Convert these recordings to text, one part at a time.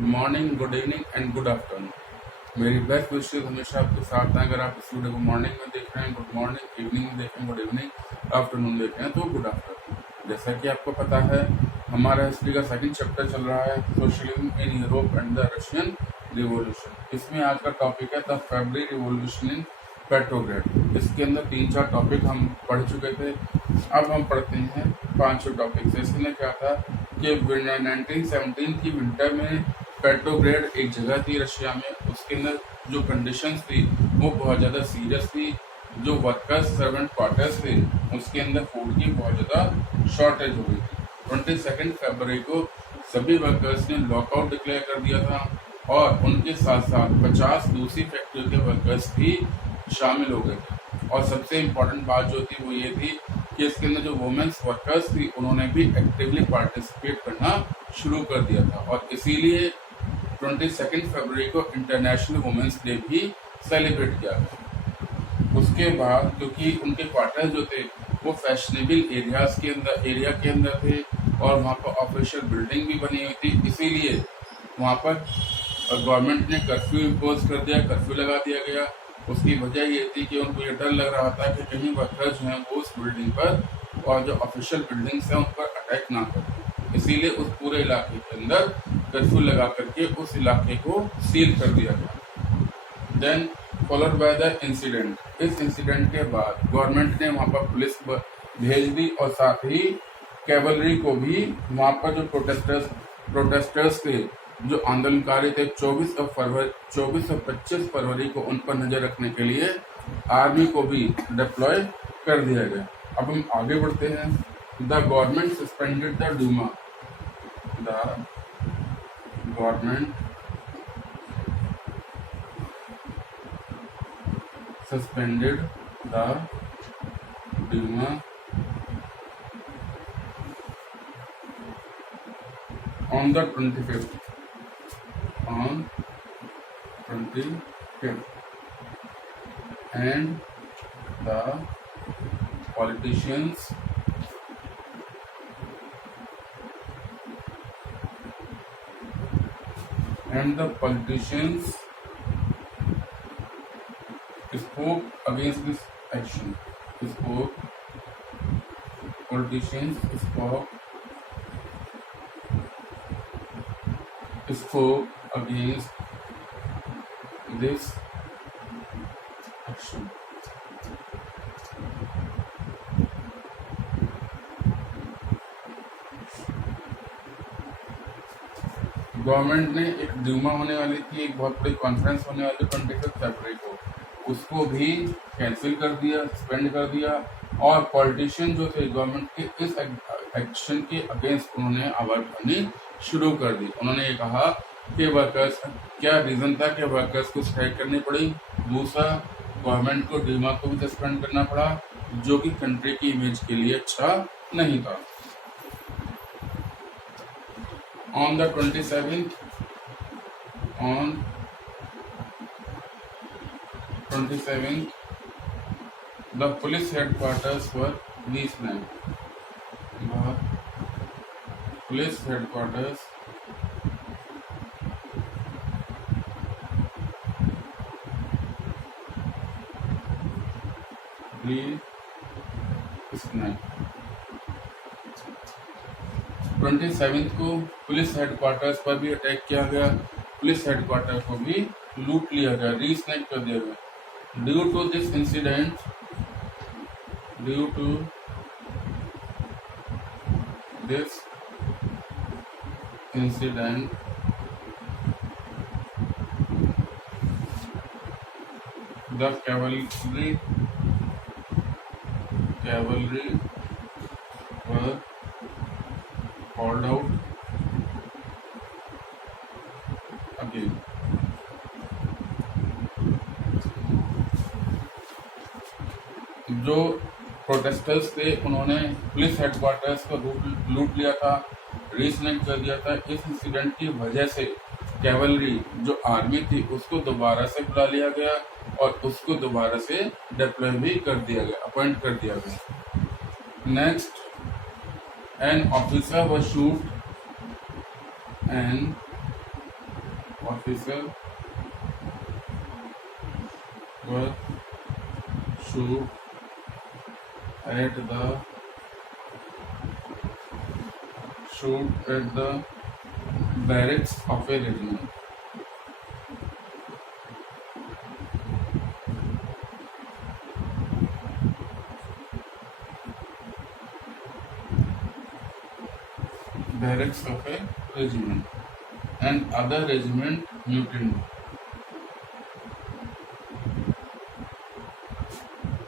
Good morning, good evening and good afternoon. मेरी best wishes हमेशा आपके साथ हैं। अगर आप इस वीडियो को मॉर्निंग में देख रहे हैं, गुड मॉर्निंग, इवनिंग में देख रहे हैं, गुड इवनिंग, आफ्टरनून देख रहे हैं तो गुड आफ्टरनून। जैसा कि आपको पता है, हमारा हिस्ट्री का सेकंड चैप्टर चल रहा है, socialism in Europe and the Russian revolution. इसमें आज का टॉपिक है द फेब्रुअरी रिवॉल्यूशन इन पेट्रोग्रेड। इसके अंदर 3-4 टॉपिक हम पढ़ चुके थे। अब हम पढ़ते हैं 5 टॉपिक से। इसमें क्या था कि 1917 की विंटर में पेट्रोग्रेड एक जगह थी रशिया में, उसके अंदर जो कंडीशंस थी वो बहुत ज़्यादा सीरियस थी। जो वर्कर्स सर्वेंट क्वार्टर्स थे उसके अंदर फूड की बहुत ज़्यादा शॉर्टेज हो गई थी। 22 फरवरी को सभी वर्कर्स ने लॉकआउट डिक्लेयर कर दिया था और उनके साथ साथ 50 दूसरी फैक्ट्रियों के वर्कर्स भी शामिल हो गए थे। और सबसे इम्पोर्टेंट बात जो थी वो ये थी कि इसके अंदर जो वुमेन्स वर्कर्स थी उन्होंने भी एक्टिवली पार्टिसिपेट करना शुरू कर दिया था और इसीलिए 22 फरवरी को इंटरनेशनल वुमेन्स डे भी सेलिब्रेट किया गया। उसके बाद क्योंकि उनके क्वार्टर्स जो थे वो फैशनेबल एरिया के अंदर थे और वहाँ पर ऑफिशियल बिल्डिंग भी बनी हुई थी, इसीलिए वहाँ पर गवर्नमेंट ने कर्फ्यू इम्पोज कर दिया, कर्फ्यू लगा दिया गया। उसकी वजह ये थी कि उनको ये डर लग रहा था कि कहीं वर्कर्स जो हैं वो उस बिल्डिंग पर और जो ऑफिशियल बिल्डिंग्स हैं उन पर अटैक ना करें, इसीलिए उस पूरे इलाके के अंदर कर्फ्यू लगा करके उस इलाके को सील कर दिया गया। Then followed by the incident. इस इंसिडेंट के बाद गवर्नमेंट ने वहाँ पर पुलिस भेज दी और साथ ही कैवलरी को भी वहाँ पर जो प्रोटेस्टर्स थे, जो आंदोलनकारी थे, 24 और 25 फरवरी को उन पर नजर रखने के लिए आर्मी को भी डिप्लॉय कर दिया गया। अब हम आगे बढ़ते हैं। The government suspended the Duma. The government suspended the Duma on the 25th and the politicians spoke against this action. Politicians spoke against this action. Government ने एक ड्यूमा होने वाली थी, एक बहुत बड़ी कॉन्फ्रेंस होने वाली 25 फरवरी को, उसको भी कैंसिल कर दिया, सस्पेंड कर दिया। और पॉलिटिशियन जो थे गवर्नमेंट के इस एक्शन के अगेंस्ट उन्होंने आवाज उठानी शुरू कर दी। उन्होंने ये कहा कि वर्कर्स, क्या रीज़न था कि वर्कर्स को स्ट्राइक करनी पड़ी। दूसरा, गवर्नमेंट को डीमा को भी सस्पेंड करना पड़ा, जो कि कंट्री की इमेज के लिए अच्छा नहीं था। On the 27th, the police headquarters were re-snapped. The police headquarters re-snapped. 27 को पुलिस हेडक्वार्टर्स पर भी अटैक किया गया, पुलिस हेडक्वार्टर को भी लूट लिया गया, रीस्नैप कर दिया गया। Due to this incident the cavalry were called out again. जो प्रोटेस्टर्स थे उन्होंने पुलिस हेडक्वार्टर्स को लूट लिया था, रीस्नैप कर दिया था। इस इंसिडेंट की वजह से कैवलरी जो आर्मी थी उसको दोबारा से बुला लिया गया और उसको दोबारा से डिप्लॉय भी कर दिया गया, अपॉइंट कर दिया गया। Next, an officer was shot officer were shoot at the barracks of a regiment. Barracks of a regiment, and other regiment mutinied,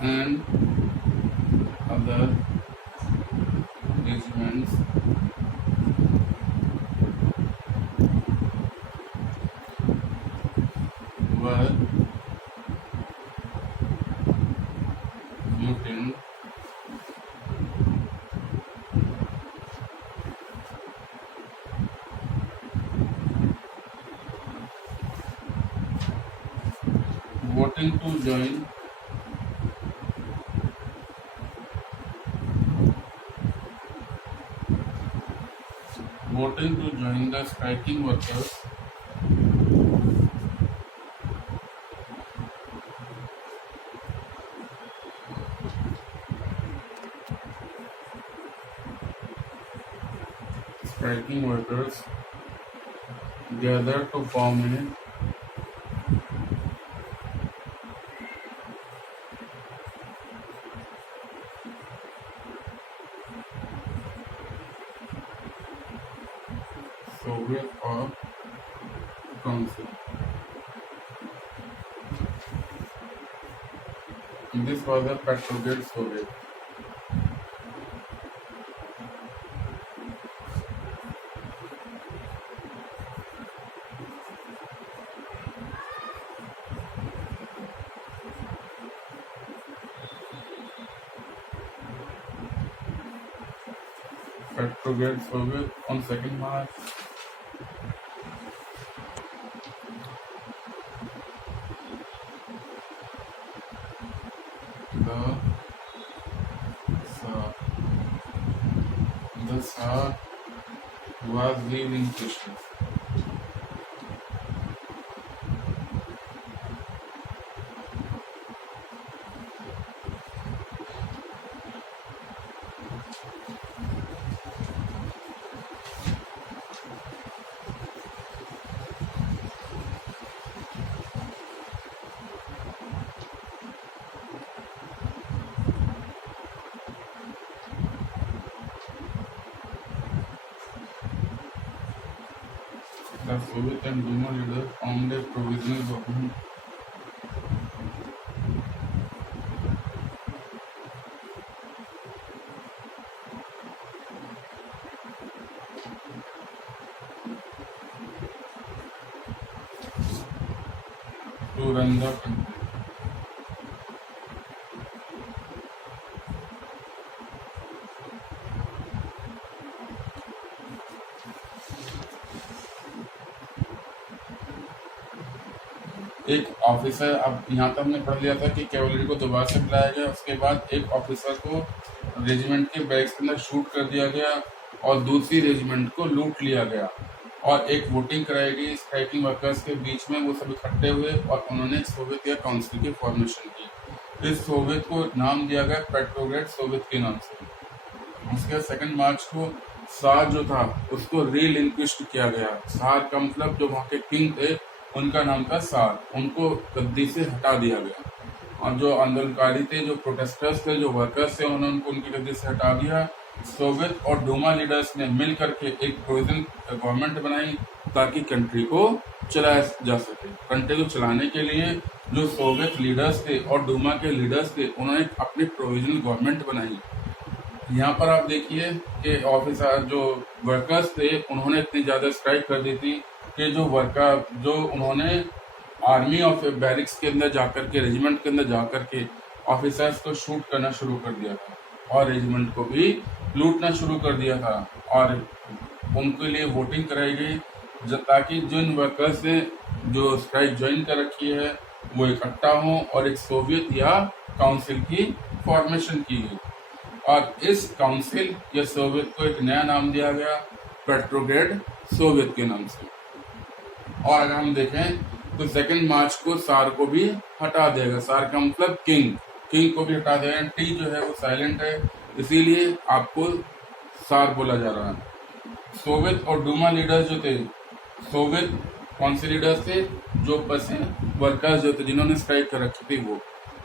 and other regiments were mutinied, voting to join the striking workers gathered to form a Soviet or Council. This was a Petrograd Soviet. Petrograd Soviet on 2nd March. The Tsar was relinquished. The Soviet and Duma leaders formed a provisional government to run the country. एक officer, अब यहाँ तक हमने पढ़ लिया था कि cavalry को दोबारा से बुलाया गया, उसके बाद एक ऑफिसर को रेजिमेंट के बैग्स के अंदर शूट कर दिया गया और दूसरी रेजिमेंट को लूट लिया गया और एक वोटिंग कराई गई स्ट्राइकिंग वर्कर्स के बीच में। वो सब इकट्ठे हुए और उन्होंने सोवियत या काउंसिल की फॉर्मेशन की। इस सोवियत को नाम दिया गया पेट्रोग्रेड सोवियत के नाम से। उसके 2 मार्च को सार जो था उसको रिलिंक्विश्ड किया गया। सार का मतलब जो वहाँ के किंग थे उनका नाम था सार, उनको गद्दी से हटा दिया गया और जो आंदोलनकारी थे, जो प्रोटेस्टर्स थे, जो वर्कर्स थे, उन्होंने उनको उनकी गद्दी से हटा दिया। सोवियत और डूमा लीडर्स ने मिल करके एक प्रोविजन गवर्नमेंट बनाई ताकि कंट्री को चलाया जा सके। कंट्री को चलाने के लिए जो सोवियत लीडर्स थे और डूमा के लीडर्स थे उन्होंने अपनी प्रोविजनल गवर्नमेंट बनाई। यहाँ पर आप देखिए कि ऑफिसर जो वर्कर्स थे उन्होंने इतनी ज्यादा स्ट्राइक कर दी थी कि जो उन्होंने आर्मी ऑफ बैरिक्स के अंदर जाकर के, रेजिमेंट के अंदर जाकर के ऑफिसर्स को शूट करना शुरू कर दिया था और रेजिमेंट को भी लूटना शुरू कर दिया था और उनके लिए वोटिंग कराई गई ताकि जिन वर्कर्स ने जो स्ट्राइक ज्वाइन कर रखी है वो इकट्ठा हो और एक सोवियत या काउंसिल की फॉर्मेशन की गई। और इस काउंसिल या सोवियत को एक नया नाम दिया गया, पेट्रोग्रेड सोवियत के नाम से। और अगर हम देखें तो 2 मार्च को सार को भी हटा देगा। सार का मतलब किंग को भी हटा देगा। टी जो है वो साइलेंट है, इसीलिए आपको सार बोला जा रहा है। सोवियत और डूमा लीडर्स जो थे, सोवियत कौन से लीडर्स थे? जो बसे वर्कर्स जो थे जिन्होंने स्ट्राइक कर रखी थी वो,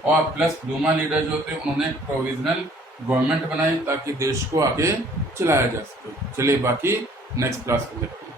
और प्लस डूमा लीडर जो थे उन्होंने प्रोविजनल गवर्नमेंट बनाई ताकि देश को आगे चलाया जा सके। चलिए बाकी नेक्स्ट क्लास में देखते हैं।